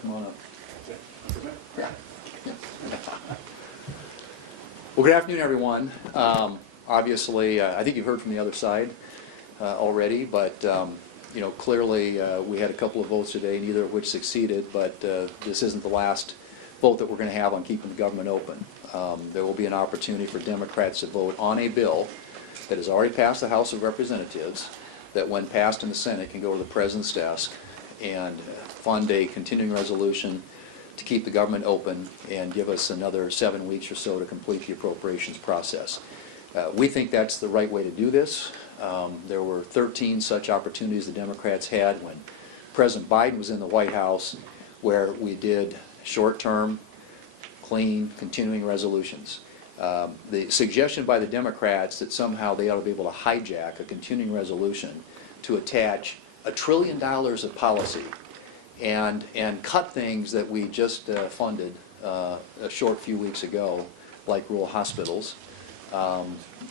come on up. Yeah. Well, good afternoon, everyone. Obviously, I think you've heard from the other side already, but you know, clearly we had a couple of votes today, neither of which succeeded. But this isn't the last vote that we're going to have on keeping the government open. There will be an opportunity for Democrats to vote on a bill that has already passed the House of Representatives, that when passed in the Senate can go to the President's desk and fund a continuing resolution to keep the government open and give us another 7 weeks or so to complete the appropriations process. We think that's the right way to do this. There were 13 such opportunities the Democrats had when President Biden was in the White House, where we did short-term, clean, continuing resolutions. The suggestion by the Democrats that somehow they ought to be able to hijack a continuing resolution to attach $1 trillion of policy and cut things that we just funded a short few weeks ago, like rural hospitals,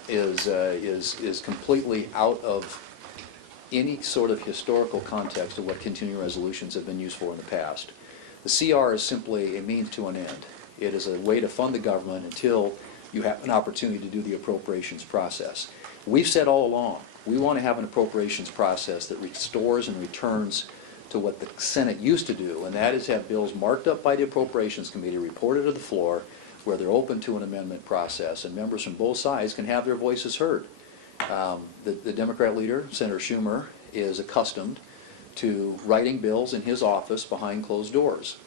is completely out of any sort of historical context of what continuing resolutions have been used for in the past. The CR is simply a means to an end. It is a way to fund the government until you have an opportunity to do the appropriations process. We've said all along, we want to have an appropriations process that restores and returns to what the Senate used to do, and that is have bills marked up by the Appropriations Committee, reported to the floor, where they're open to an amendment process, and members from both sides can have their voices heard. The Democrat leader, Senator Schumer, is accustomed to writing bills in his office behind closed doors.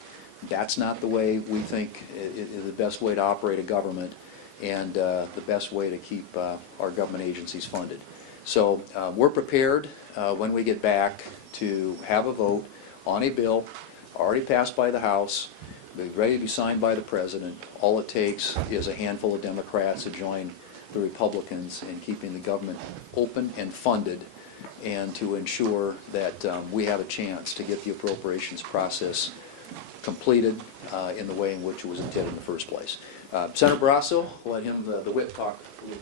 That's not the way we think is the best way to operate a government and the best way to keep our government agencies funded. So we're prepared when we get back to have a vote on a bill already passed by the House, ready to be signed by the President. All it takes is a handful of Democrats to join the Republicans in keeping the government open and funded, and to ensure that we have a chance to get the appropriations process completed in the way in which it was intended in the first place. Senator Barrasso, let him, the whip, talk a little bit.